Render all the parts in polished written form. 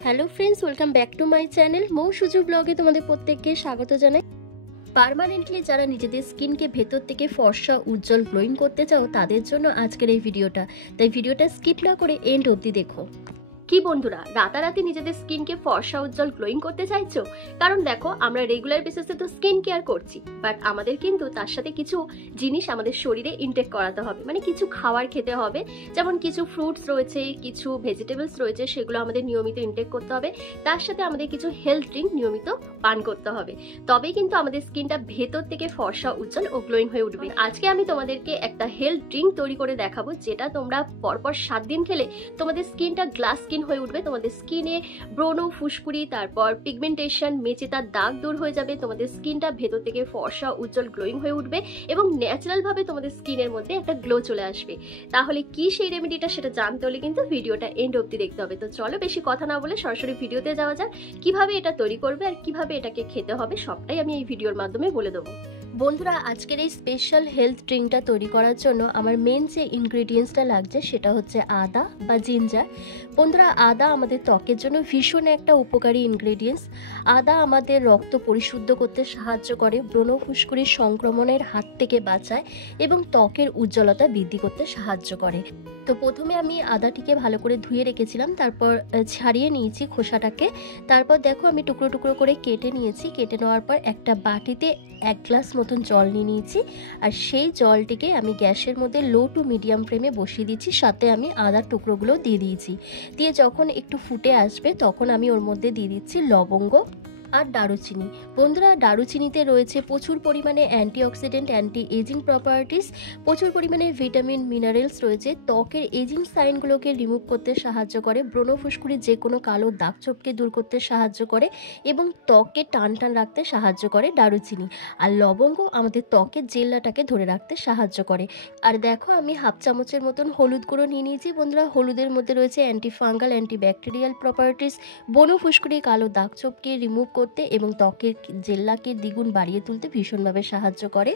Hello friends, welcome back to my channel Mou Suju ব্লগে তোমাদের প্রত্যেককে স্বাগত জানাই। পার্মানেন্টলি যারা নিজেদের স্কিনকে ভেতর থেকে ফর্সা উজ্জ্বল গ্লোয়িং করতে চাও তাদের জন্য আজকের এই ভিডিওটা, তাই ভিডিওটা স্কিপ না করে এন্ড অবধি দেখো। কি বন্ধুরা, রাতারাতি নিজেদের স্কিনকে ফর্সা উজ্জ্বল গ্লোয়িং করতে চাইছো? কারণ দেখো, আমরা রেগুলার বেসিসে তো স্কিন কেয়ার করছি, বাট আমাদের কিন্তু তার সাথে কিছু জিনিস আমাদের শরীরে ইনটেক করাতে হবে, মানে কিছু খাবার খেতে হবে। যেমন কিছু ফ্রুটস রয়েছে, কিছু ভেজিটেবলস রয়েছে, সেগুলো আমাদের নিয়মিত ইনটেক করতে হবে। তার সাথে আমাদের কিছু হেলথ ড্রিঙ্ক নিয়মিত পান করতে হবে, তবেই কিন্তু আমাদের স্কিনটা ভেতর থেকে ফর্সা উজ্জ্বল ও গ্লোয়িং হয়ে উঠবে। আজকে আমি তোমাদেরকে একটা হেলথ ড্রিঙ্ক তৈরি করে দেখাবো, যেটা তোমরা পরপর 7 দিন খেলে তোমাদের স্কিনটা গ্লাস স্কিন হয়ে উঠবে। তোমাদের স্কিনে ব্রণ, ফুসকুড়ি, তারপর পিগমেন্টেশন, মেচেতার দাগ দূর হয়ে যাবে। তোমাদের স্কিনটা ভেতর থেকে ফর্সা উজ্জ্বল গ্লোয়িং হয়ে উঠবে এবং ন্যাচারাল ভাবে তোমাদের স্কিনের মধ্যে একটা গ্লো চলে আসবে। তাহলে কি সেই রেমেডিটা, সেটা জানতে হলে কিন্তু ভিডিওটা এন্ড অবধি দেখতে হবে। তো চলো বেশি কথা না বলে সরাসরি ভিডিওতে যাওয়া যাক। কিভাবে এটা তৈরি করবে আর কিভাবে এটাকে খেতে হবে সবটাই আমি এই ভিডিওর মাধ্যমে বলে দেবো। বন্ধুরা, আজকের এই স্পেশাল হেলথ ড্রিঙ্কটা তৈরি করার জন্য আমার মেন যে ইনগ্রেডিয়েন্টসটা লাগছে সেটা হচ্ছে আদা বা জিঞ্জার। বন্ধুরা, আদা আমাদের ত্বকের জন্য ভীষণ একটা উপকারী ইনগ্রেডিয়েন্টস। আদা আমাদের রক্ত পরিশুদ্ধ করতে সাহায্য করে, ব্রণ ফুসকুড়ির সংক্রমণের হাত থেকে বাঁচায় এবং ত্বকের উজ্জ্বলতা বৃদ্ধি করতে সাহায্য করে। তো প্রথমে আমি আদাটিকে ভালো করে ধুয়ে রেখেছিলাম, তারপর ছাড়িয়ে নিয়েছি খোসাটাকে। তারপর দেখো আমি টুকরো টুকরো করে কেটে নিয়েছি। কেটে নেওয়ার পর একটা বাটিতে 1 গ্লাস মতন জল নিয়ে নিয়েছি, আর সেই জলটিকে আমি গ্যাসের মধ্যে লো টু মিডিয়াম ফ্লেমে বসিয়ে দিচ্ছি। সাথে আমি আদার টুকরোগুলো দিয়ে দিয়েছি। দিয়ে যখন একটু ফুটে আসবে তখন আমি ওর মধ্যে দিয়ে দিচ্ছি লবঙ্গ আর দারুচিনি। বন্ধুরা, দারুচিনিতে রয়েছে প্রচুর পরিমাণে অ্যান্টিঅক্সিডেন্ট, অ্যান্টি এজিং প্রপার্টিস, প্রচুর পরিমাণে ভিটামিন, মিনারেলস রয়েছে। ত্বকের এজিং সাইনগুলোকে রিমুভ করতে সাহায্য করে, ব্রণ ফুসকুড়ির যে কোনো কালো দাগ ছোপকে দূর করতে সাহায্য করে এবং ত্বকে টান টান রাখতে সাহায্য করে দারুচিনি। আর লবঙ্গ আমাদের ত্বকের জেল্লাটাকে ধরে রাখতে সাহায্য করে। আর দেখো, আমি হাফ চামচের মতন হলুদ গুঁড়ো নিয়ে নিয়েছি। বন্ধুরা, হলুদের মধ্যে রয়েছে anti fungal, anti bacterial properties, ব্রণ ফুসকুড়ি, কালো দাগ ছোপকে রিমুভ করতে এবং ত্বকের জেল্লাকে দ্বিগুণ বাড়িয়ে তুলতে ভীষণভাবে সাহায্য করে।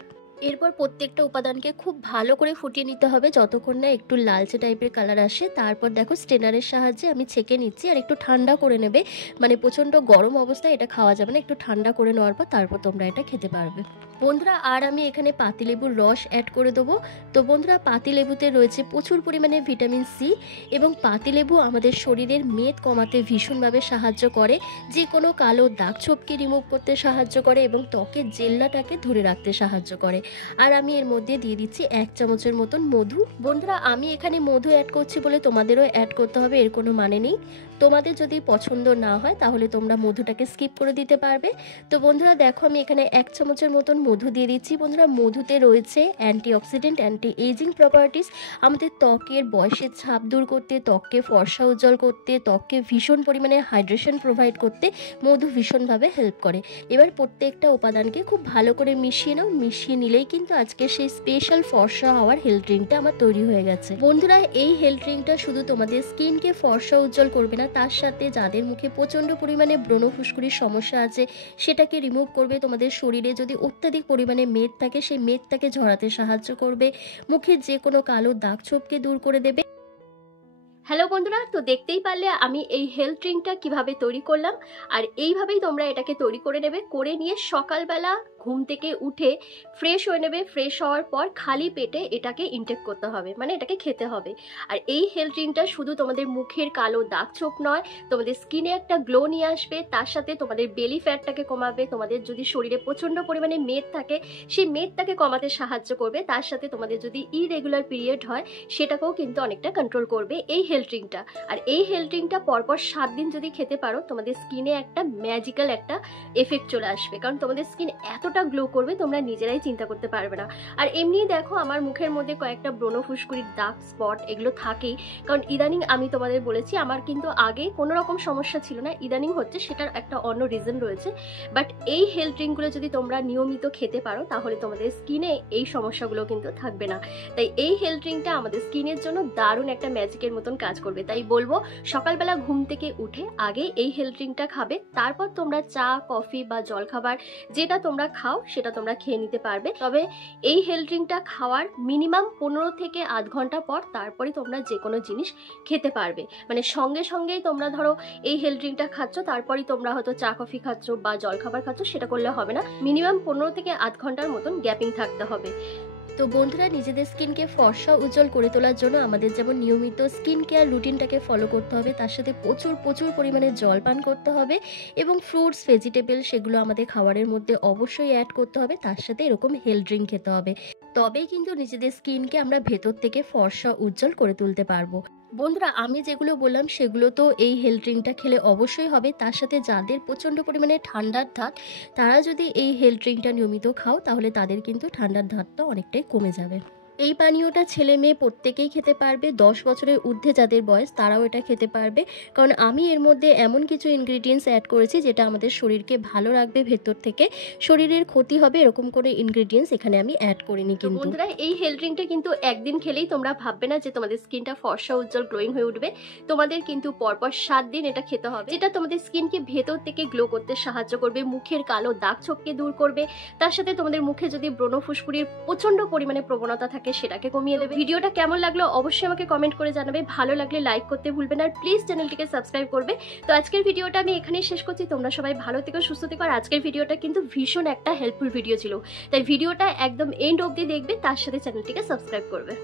এরপর প্রত্যেকটা উপাদানকে খুব ভালো করে ফুটিয়ে নিতে হবে যতক্ষণ না একটু লালচে টাইপের কালার আসে। তারপর দেখো স্ট্রেনারের সাহায্যে আমি ছেঁকে নিচ্ছি, আর একটু ঠান্ডা করে নেবে, মানে প্রচণ্ড গরম অবস্থায় এটা খাওয়া যাবে না। একটু ঠান্ডা করে নেওয়ার পর তারপর তোমরা এটা খেতে পারবে। বন্ধুরা, আর আমি এখানে পাতিলেবুর রস অ্যাড করে দেবো। তো বন্ধুরা, পাতিলেবুতে রয়েছে প্রচুর পরিমাণে ভিটামিন সি এবং পাতিলেবু আমাদের শরীরের মেদ কমাতে ভীষণভাবে সাহায্য করে, যে কোনো কালো দাগ ছোপকে রিমুভ করতে সাহায্য করে এবং ত্বকের জেল্লাটাকে ধরে রাখতে সাহায্য করে। আর আমি এর মধ্যে দিয়ে দিচ্ছি 1 চামচের মতন মধু। বন্ধুরা, আমি এখানে মধু অ্যাড করছি বলে তোমাদেরও অ্যাড করতে হবে এর কোনো মানে নেই। তোমাদের যদি পছন্দ না হয় তাহলে তোমরা মধুটাকে স্কিপ করে দিতে পারবে। তো বন্ধুরা দেখো, আমি এখানে 1 চামচের মতন মধু দিয়ে দিচ্ছি। বন্ধুরা, মধুতে রয়েছে অ্যান্টিঅক্সিডেন্ট, অ্যান্টি এজিং প্রপার্টিস, আমাদের ত্বকের বয়সের ছাপ দূর করতে, ত্বককে ফর্সা উজ্জ্বল করতে, ত্বককে ভীষণ পরিমাণে হাইড্রেশন প্রোভাইড করতে মধু ভীষণভাবে হেল্প করে। এবার প্রত্যেকটা উপাদানকে খুব ভালো করে মিশিয়ে নাও। মিশিয়ে নিলেই কিন্তু আজকে সেই স্পেশাল ফর্সা হওয়ার হেলথ ড্রিঙ্কটা আমার তৈরি হয়ে গেছে। বন্ধুরা, এই হেলথ ড্রিঙ্কটা শুধু তোমাদের স্কিনকে ফর্সা উজ্জ্বল করবে না, তার সাথে যাদের মুখে প্রচণ্ড পরিমাণে ব্রণ ফুসকুড়ির সমস্যা আছে সেটাকে রিমুভ করবে। তোমাদের শরীরে যদি অত্যাধিক পরিমাণে মেদ থাকে সেই মেদটাকে ঝরাতে সাহায্য করবে, মুখের যে কোনো কালো দাগ ছোপকে দূর করে দেবে। হ্যালো বন্ধুরা, তো দেখতেই পারলে আমি এই হেলথ ড্রিঙ্কটা কিভাবে তৈরি করলাম, আর এইভাবেই তোমরা এটাকে তৈরি করে নেবে। করে নিয়ে সকালবেলা ঘুম থেকে উঠে ফ্রেশ হয়ে নেবে। ফ্রেশ হওয়ার পর খালি পেটে এটাকে ইনটেক করতে হবে, মানে এটাকে খেতে হবে। আর এই হেলথ ড্রিঙ্কটা শুধু তোমাদের মুখের কালো দাগ ছোপ নয়, তোমাদের স্কিনে একটা গ্লো নিয়ে আসবে, তার সাথে তোমাদের বেলি ফ্যাটটাকে কমাবে। তোমাদের যদি শরীরে প্রচণ্ড পরিমাণে মেদ থাকে সেই মেদটাকে কমাতে সাহায্য করবে। তার সাথে তোমাদের যদি ইরেগুলার পিরিয়ড হয় সেটাকেও কিন্তু অনেকটা কন্ট্রোল করবে এই হেলথ ড্রিঙ্কটা। আর এই হেলথ ড্রিঙ্কটা পরপর 7 দিন যদি খেতে পারো, তোমাদের স্কিনে একটা ম্যাজিক্যাল একটা এফেক্ট চলে আসবে, কারণ তোমাদের স্কিন এতটা গ্লো করবে তোমরা নিজেরাই চিন্তা করতে পারবে না। আর এমনি দেখো, আমার মুখের মধ্যে কয়েকটা ব্রণ ফুসকুড়ির দাগ স্পট এগুলো থাকেই, কারণ ইদানিং আমি তোমাদের বলেছি আমার কিন্তু আগে কোনো রকম সমস্যা ছিল না, ইদানিং হচ্ছে, সেটার একটা অন্য রিজন রয়েছে। বাট এই হেলথ ড্রিঙ্কগুলো যদি তোমরা নিয়মিত খেতে পারো তাহলে তোমাদের স্কিনে এই সমস্যাগুলো কিন্তু থাকবে না। তাই এই হেলথ ড্রিঙ্কটা আমাদের স্কিনের জন্য দারুণ একটা ম্যাজিকের মতন কাজ করবে। তাই বলবো, সকালবেলা ঘুম থেকে উঠে আগে এই হেলথ ড্রিঙ্কটা খাবে, তারপর তোমরা চা, কফি বা জলখাবার যেটা তোমরা খাও সেটা তোমরা খেয়ে নিতে পারবে। তবে এই হেলথ ড্রিঙ্কটা খাওয়ার মিনিমাম 15 থেকে আধ ঘন্টা পর তারপরে তোমরা যে কোনো জিনিস খেতে পারবে। মানে সঙ্গে সঙ্গেই তোমরা ধরো এই হেলথ ড্রিঙ্কটা খাচ্ছ, তারপরেই তোমরা হয়তো চা কফি খাচ্ছ বা জলখাবার খাচ্ছ, সেটা করলে হবে না। মিনিমাম 15 থেকে আধ ঘন্টার মতন গ্যাপিং থাকতে হবে। তো বন্ধুরা, নিজেদের স্কিনকে ফর্সা উজ্জ্বল করে তোলার জন্য আমাদের যেমন নিয়মিত স্কিন কেয়ার রুটিনটাকে ফলো করতে হবে, তার সাথে প্রচুর পরিমাণে জল পান করতে হবে এবং ফ্রুটস ভেজিটেবল সেগুলো আমাদের খাবারের মধ্যে অবশ্যই অ্যাড করতে হবে। তার সাথে এরকম হেলথ ড্রিঙ্ক খেতে হবে, তবেই কিন্তু নিজেদের স্কিনকে আমরা ভেতর থেকে ফর্সা উজ্জ্বল করে তুলতে পারবো। বন্ধুরা, আমি যেগুলো বললাম সেগুলো তো এই হেলথ ড্রিঙ্কটা খেলে অবশ্যই হবে। তার সাথে যাদের প্রচণ্ড পরিমাণে ঠান্ডার ধাত, তারা যদি এই হেলথ ড্রিঙ্কটা নিয়মিত খাও তাহলে তাদের কিন্তু ঠান্ডার ধাতটা অনেকটাই কমে যাবে। এই পানীয়টা ছেলে মেয়ে প্রত্যেকেই খেতে পারবে। 10 বছরের ঊর্ধ্বে যাদের বয়স তারাও এটা খেতে পারবে, কারণ আমি এর মধ্যে এমন কিছু ইনগ্রিডিয়েন্টস অ্যাড করেছি যেটা আমাদের শরীরকে ভালো রাখবে, ভেতর থেকে শরীরের ক্ষতি হবে এরকম করে ইনগ্রিডিয়েন্টস এখানে আমি অ্যাড করিনি। কিন্তু বন্ধুরা, এই হেলথ ড্রিঙ্কটা কিন্তু একদিন খেলেই তোমরা ভাববে না যে তোমাদের স্কিনটা ফর্সা উজ্জ্বল গ্লোয়িং হয়ে উঠবে। তোমাদের কিন্তু পরপর 7 দিন এটা খেতে হবে, যেটা তোমাদের স্কিনকে ভেতর থেকে গ্লো করতে সাহায্য করবে, মুখের কালো দাগ ছোপকে দূর করবে। তার সাথে তোমাদের মুখে যদি ব্রণ ফুসকুড়ির প্রচন্ড পরিমাণে প্রবণতা থাকে সেটাকে কমিয়ে দেবে। ভিডিওটা কেমন লাগলো অবশ্যই আমাকে কমেন্ট করে জানাবে। ভালো লাগলে লাইক করতে ভুলবে না, আর প্লিজ চ্যানেলটিকে সাবস্ক্রাইব করবে। তো আজকের ভিডিওটা আমি এখানেই শেষ করছি। তোমরা সবাই ভালো থেকো, সুস্থ থেকো। আর আজকের ভিডিওটা কিন্তু ভীষণ একটা হেল্পফুল ভিডিও ছিল, তাই ভিডিওটা একদম এন্ড অবধি দেখবে, তার সাথে চ্যানেলটিকে সাবস্ক্রাইব করবে।